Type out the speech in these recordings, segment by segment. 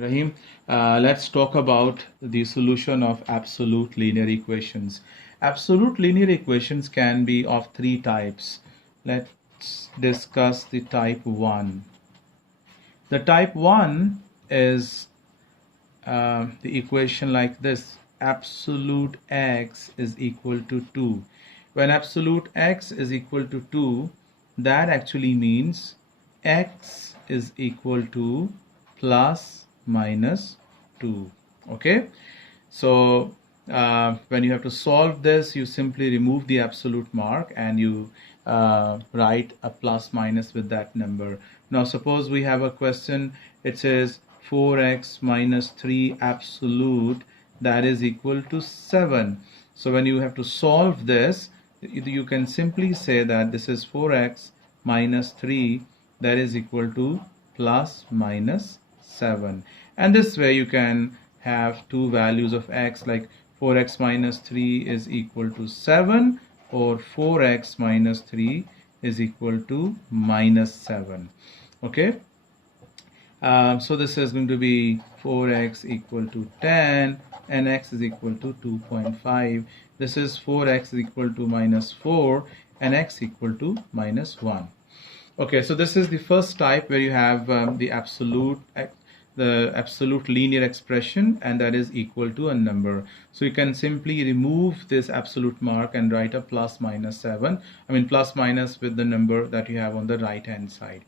Rahim, let's talk about the solution of absolute linear equations. Absolute linear equations can be of three types. Let's discuss the type 1. The type 1 is the equation like this: absolute x is equal to 2. When absolute x is equal to 2, that actually means x is equal to plus minus 2. Okay, so when you have to solve this, you simply remove the absolute mark and you write a plus minus with that number. Now suppose we have a question. It says 4x minus 3 absolute, that is equal to 7. So when you have to solve this, you can simply say that this is 4x minus 3, that is equal to plus minus 7. And this way you can have two values of x, like 4x minus 3 is equal to 7, or 4x minus 3 is equal to minus 7. Okay, so this is going to be 4x equal to 10 and x is equal to 2.5. This is 4x is equal to minus 4 and x equal to minus 1. Okay, so this is the first type where you have the absolute linear expression, and that is equal to a number. So you can simply remove this absolute mark and write a plus minus 7. I mean plus minus with the number that you have on the right hand side.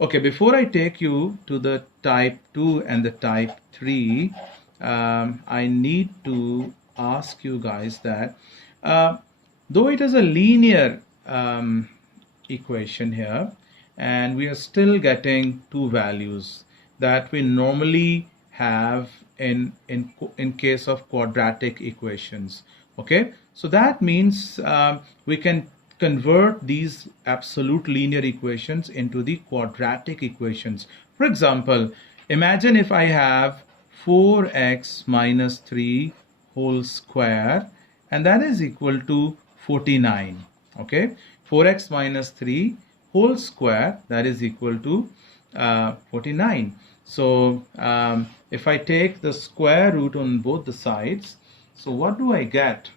Okay, before I take you to the type 2 and the type 3, I need to ask you guys that though it is a linear equation here, and we are still getting two values that we normally have in case of quadratic equations. Okay, so that means we can convert these absolute linear equations into the quadratic equations. For example, imagine if I have 4x minus 3 whole square, and that is equal to 49. Okay, 4x minus 3 whole square, that is equal to 49. So if I take the square root on both the sides, so what do I get?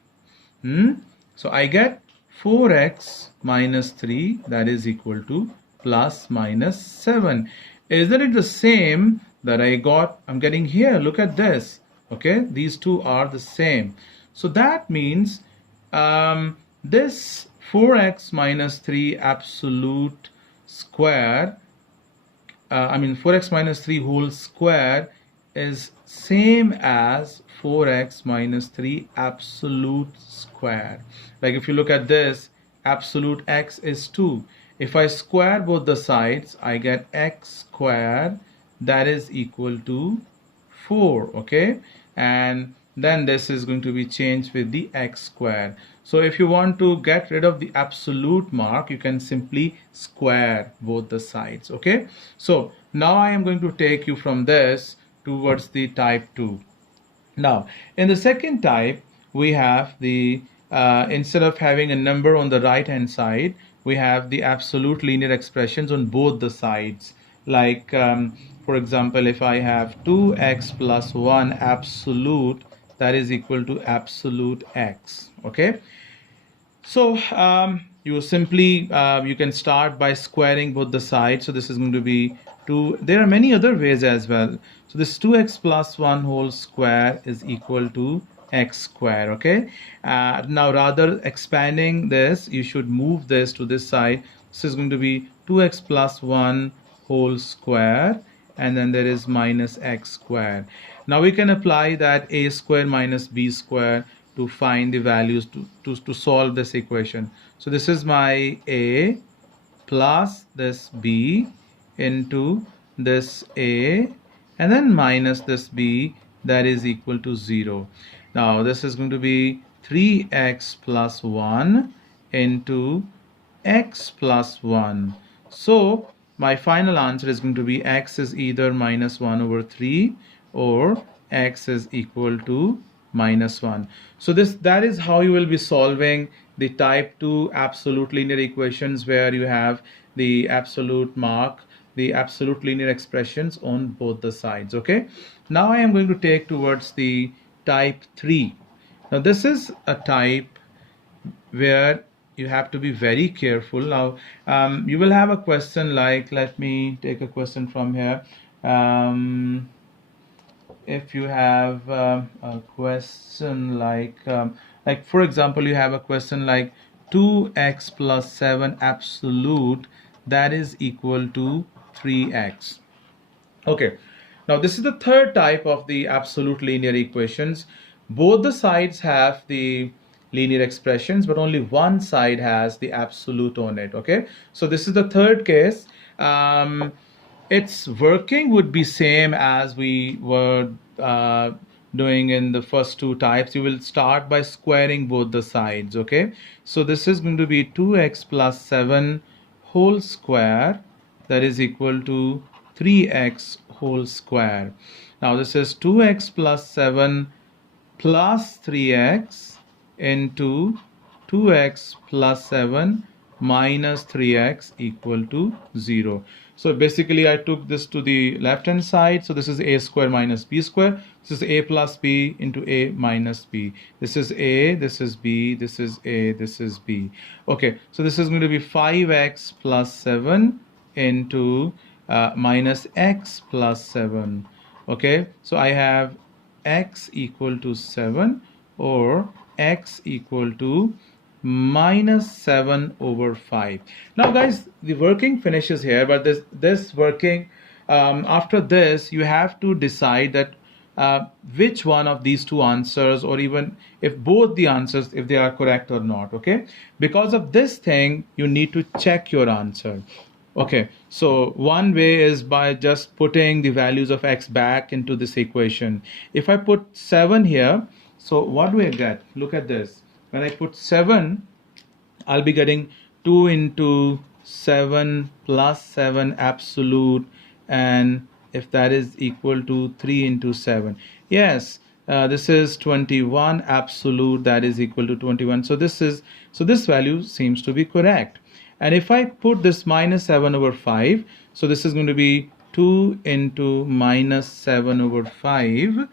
So I get 4x minus 3, that is equal to plus minus 7. Isn't it the same that I'm getting here? Look at this. Okay, these two are the same. So that means this 4x minus 3 absolute square, 4x minus 3 whole square is same as 4x minus 3 absolute square. Like if you look at this, absolute x is 2. If I square both the sides, I get x squared, that is equal to 4. Okay, and then this is going to be changed with the x squared. So if you want to get rid of the absolute mark, you can simply square both the sides. Okay, so now I am going to take you from this towards the type 2. Now in the second type, we have the instead of having a number on the right hand side, we have the absolute linear expressions on both the sides. Like for example, if I have 2x plus 1 absolute, that is equal to absolute x. Okay, so you simply you can start by squaring both the sides. So this is going to be 2. There are many other ways as well. So this 2x plus 1 whole square is equal to x square. Okay, now rather expanding this, you should move this to this side. This is going to be 2x plus 1 whole square, and then there is minus x square. Now we can apply that a square minus b square to find the values to solve this equation. So this is my a plus this b into this a, and then minus this b, that is equal to 0. Now this is going to be 3x plus 1 into x plus 1. So my final answer is going to be x is either minus 1 over 3 or x is equal to minus 1. So that is how you will be solving the type 2 absolute linear equations, where you have the absolute mark the absolute linear expressions on both the sides. Okay, now I am going to take towards the type 3. Now this is a type where you have to be very careful. Now you will have a question like, let me take a question from here. If you have a question like for example, you have a question like 2x plus 7 absolute, that is equal to 3x. Okay, now this is the third type of the absolute linear equations. Both the sides have the linear expressions, but only one side has the absolute on it. Okay, so this is the third case. Its working would be same as we were doing in the first two types. You will start by squaring both the sides. Okay, so this is going to be 2x plus 7 whole square, that is equal to 3x whole square. Now this is 2x plus 7 plus 3x into 2x plus 7 minus 3x equal to 0. So basically I took this to the left hand side. So this is a square minus b square. This is a plus b into a minus b. This is a, this is b, this is a, this is b. Okay, so this is going to be 5x plus 7 into minus x plus 7. Okay, so I have x equal to 7 or x equal to minus 7 over 5. Now guys, the working finishes here, but this working, after this you have to decide that which one of these two answers, or even if both the answers, if they are correct or not. Okay, because of this thing you need to check your answer. Okay, so one way is by just putting the values of x back into this equation. If I put 7 here, so what do I get? Look at this. When I put 7, I'll be getting 2 into 7 plus 7 absolute, and if that is equal to 3 into 7. Yes, this is 21 absolute, that is equal to 21. So this value seems to be correct. And if I put this minus 7 over 5, so this is going to be 2 into minus 7 over 5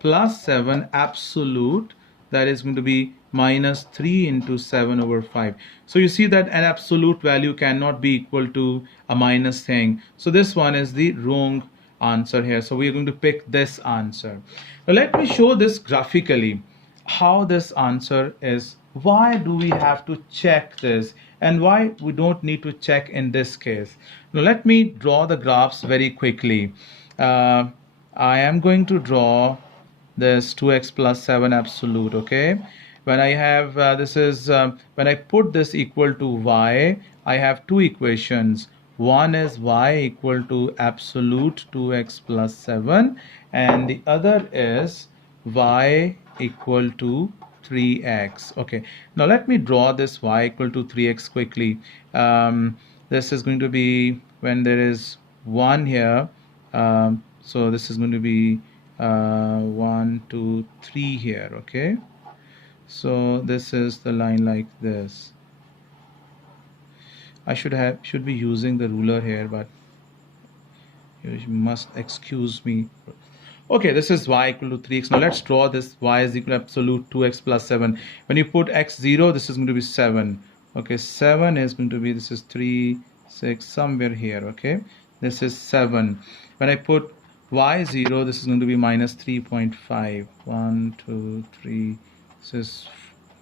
plus 7 absolute, that is going to be minus 3 into 7 over 5. So you see that an absolute value cannot be equal to a minus thing. So this one is the wrong answer here. So we are going to pick this answer. Now let me show this graphically, how this answer is. Why do we have to check this, and why we don't need to check in this case? Now let me draw the graphs very quickly. I am going to draw this 2x plus 7 absolute. Okay, when I have when I put this equal to y, I have two equations. One is y equal to absolute 2x plus 7, and the other is y equal to 3x. Okay, now let me draw this y equal to 3x quickly. This is going to be when there is 1 here. So this is going to be 1, 2, 3 here. Okay, so this is the line like this. I should be using the ruler here, but you must excuse me. Okay, this is y equal to 3x. Now let's draw this. Y is equal to absolute 2x plus 7. When you put x 0, this is going to be 7. Okay, 7 is going to be, this is 3, 6, somewhere here. Okay, this is 7. When I put y 0, this is going to be minus 3.5. 1, 2, 3, this is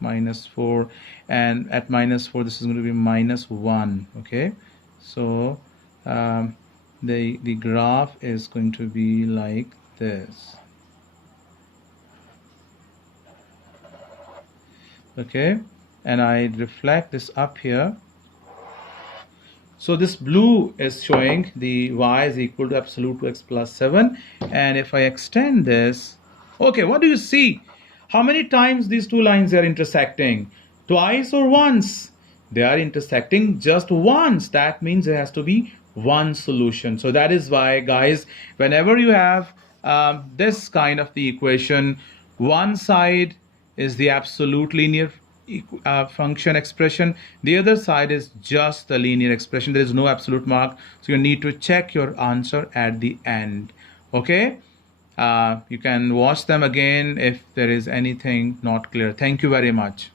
minus 4. And at minus 4, this is going to be minus 1. Okay, so the graph is going to be like this. Okay, and I reflect this up here. So this blue is showing the y is equal to absolute 2x plus 7, and if I extend this, okay, what do you see? How many times these two lines are intersecting? Twice or once? They are intersecting just once. That means there has to be one solution. So that is why, guys, whenever you have this kind of the equation, one side is the absolute linear function expression. The other side is just the linear expression. There is no absolute mark, so you need to check your answer at the end. Okay, you can watch them again if there is anything not clear. Thank you very much.